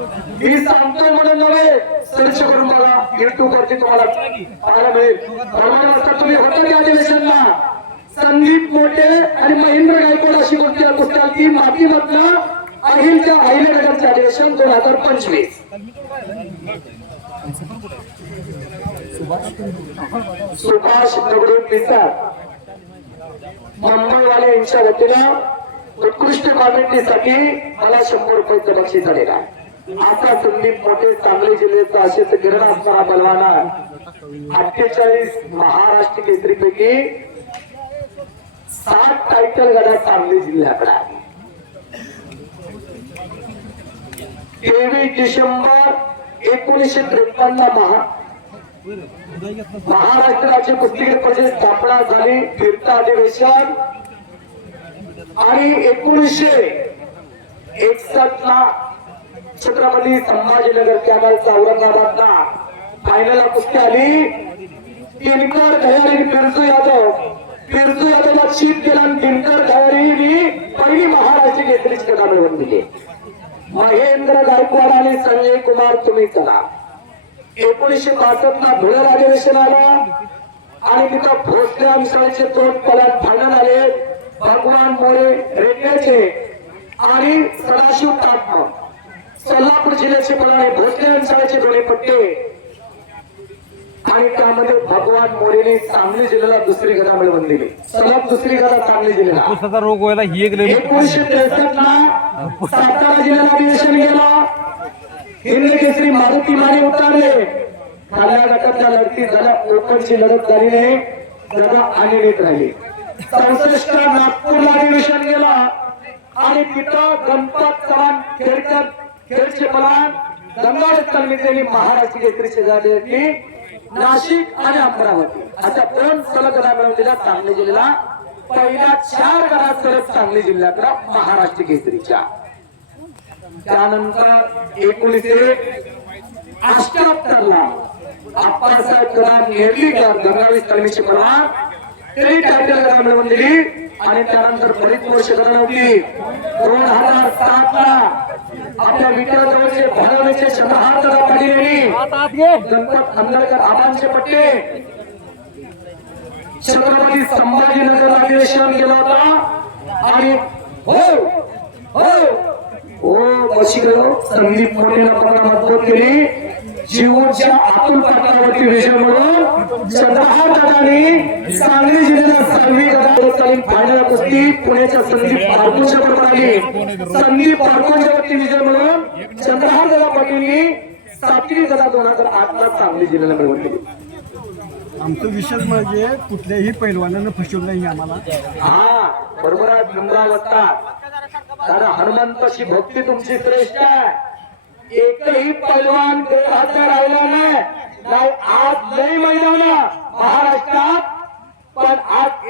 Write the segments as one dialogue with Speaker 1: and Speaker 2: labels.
Speaker 1: मी सांगतोय म्हणून नव्हे सर्च करून बघा. युट्यूब वरती तुम्हाला. पाहायला मिळेल. परवाने वाजता तुम्ही होते त्या अधिवेशनला. संदीप मोठे आणि महेंद्र गायकवाड अशी गोष्टी गोष्टी कुस्त्या ती मातीमधनं अहिलच्या अहिलेनगरचे अधिवेशन दोन हजार पंचवीस. सुभाष दगडू पिसाळ. मुंबईवाले यांच्या वतीनं उत्कृष्ट कॉमेंट्रीसाठी मला शंभर रुपयाचं बक्षीस आलेलं आहे. आता संदीप मोठे सांगली जिल्ह्याचा असेच गिरण असणारा बलवाना. अठ्ठेचाळीस महाराष्ट्र केसरीपैकी सात टायटल गडा सांगली जिल्ह्याकडे आहे तेवीस डिसेंबर एकोणीसशे त्रेपन्न महा महाराष्ट्र राज्य कुस्तीगीर परिषद स्थापना झाली फिरता अधिवेशन. आणि एकोणीसशे एकसष्ट ला छत्रपती संभाजीनगर कॅनलचा औरंगाबादला फायनल कुस्ती आली. दिनकर दयारी बिरजू यादव. बिरजू यादवला शीत केला आणि दिनकर पहिली महाराष्ट्र केसरीची कथा मिळवून दिली. महेंद्र गायकवाड आणि संजय कुमार तुम्ही चला. एकोणीसशे बासष्ट ला धुळे अधिवेशन आला. आणि तिथं भोसले अंशाचे दोन पलाट भांडण आले. भगवान मोरे रेड्याचे आणि सदाशिव तापम जिल्ह्याचे पलाणे भोसले अंशाचे दोन्ही पट्टे आणि त्यामध्ये भगवान मोरेने सांगली जिल्ह्याला दुसरी गदा मिळवून दिली. सलग दुसरी गदा सांगली जिल्ह्याला.
Speaker 2: रोग व्हायला ही एक लई
Speaker 1: एकोणीसशे त्रेसष्ट ला सातारा जिल्ह्याला अधिवेशन गेलं. हिंद केसरी मारुती माने उतारले. गटातल्या लढती झाल्या ओपनची लढत झाली नाही जगा अनिर्णित राहिली. चौसष्ट नागपूरला अधिवेशन गेला. आणि तिथं गणपत चव्हाण खेळकर खेळचे पलान गंगाळ तलमितेने महाराष्ट्र केसरीचे झाले की नाशिक आणि अमरावती. अशा दोन सलग गदा मिळवून सांगली जिल्हा पहिल्या चार गडा सलग सांगली जिल्ह्यातल्या महाराष्ट्र केसरीच्या. त्यानंतर एकोणीसशे अष्ट्याहत्तर ला आप्पासाहेब कदम नेर्लीकर गंगावीस तालमीची मला तरी टायटल गदा मिळवून दिली आणि त्यानंतर बरीच वर्ष गदा दोन हजार सात ला आपल्या विद्यार्थ्यांचे जवळचे भरवण्याचे पाटील गणपत आंबेडकर आबांचे पट्टे. छत्रपती संभाजीनगर अधिवेशन केला होता. आणि हो हो हो बशी गेलो संदीप मोठेला पकडा मजबूत केली. जीवनच्या आतून पटलावरती विषय म्हणून चंद्रहार दादानी सांगली जिल्ह्याला सांगली कुस्ती पुण्याच्या संदीप पारकोच्या आली. संदीप पारकोच्यावरती विजय म्हणून चंद्रहार दादा पाटीलनी सातवी गदा दोन हजार आठ ला सांगली जिल्ह्याला मिळवून दिली.
Speaker 3: आमचं विशेष म्हणजे कुठल्याही पैलवानानं फसवलं नाही आम्हाला.
Speaker 1: हा बरोबर आहे भीमराव कारण हनुमंताची भक्ती तुमची श्रेष्ठ आहे. एकही पैलवान गैरहजर राहिला नाही. नाही आज लई मैदान महाराष्ट्रात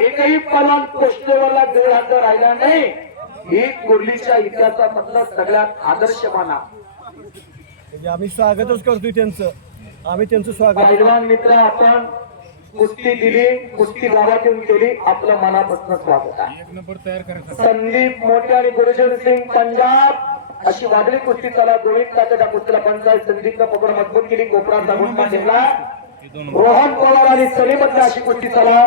Speaker 1: एकही पैलवान पोस्टेवरला गैरहजर राहिला नाही. ही कुर्लीच्या इतिहासामधलं सगळ्यात आदर्श माना
Speaker 3: म्हणजे आम्ही स्वागतच करतोय त्यांचं. आम्ही त्यांचं स्वागत
Speaker 1: पैलवान मित्र आपण कुस्ती दिली कुस्ती गावात येऊन केली आपलं मनापासून स्वागत आहे. संदीप मोठे आणि गुरुजन सिंग पंजाब अशी वादळी कुस्ती चला दोन्ही त्या कुस्तीला पंचायत संदीपनं पकड मजबूत केली कोपराचा गुंठा ठेवला रोहन पवार आणि सलीमतला अशी कुस्ती चला